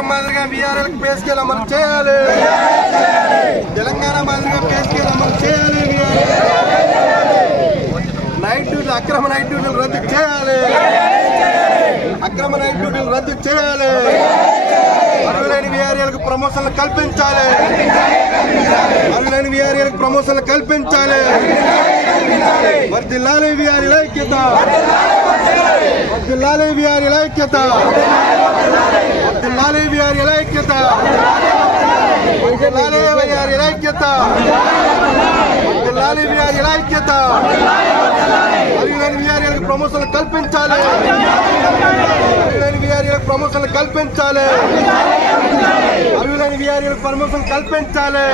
రాష్ట్రం మాదిరిగా VRL pay scale అమలు చేయాలి. తెలంగాణ మాదిరిగా పే స్కేల్ అమలు చేయాలి. నైట్ డ్యూటీలు, అక్రమ నైట్ డ్యూటీలు రద్దు చేయాలి. అక్రమ నైట్ డ్యూటీలు రద్దు చేయాలి. అర్హులైన వీఆర్ఎల్కు ప్రమోషన్లు కల్పించాలి. అర్హులైన వీఆర్ఎల్కు ప్రమోషన్లు కల్పించాలి. వర్ధిల్లాలి వీఆర్ఎల్ ఐక్యత. వర్ధిల్లాలి వీఆర్ఎల్ ఐక్యత. వర్ధిల్లాలి వీఆర్ఎల్ ఐక్యత. వర్ధిల్లాలి వీఆర్ఎల్ ఐక్యత. వర్ధిల్లాలి వీఆర్ఎల్ ఐక్యత. అర్హులైన వీఆర్ఎల్కు ప్రమోషన్లు కల్పించాలి. అర్హులైన వీఆర్ఎల్కు ప్రమోషన్లు కల్పించాలి. అర్హులైన వీఆర్ఎల్కు ప్రమోషన్ కల్పించాలి.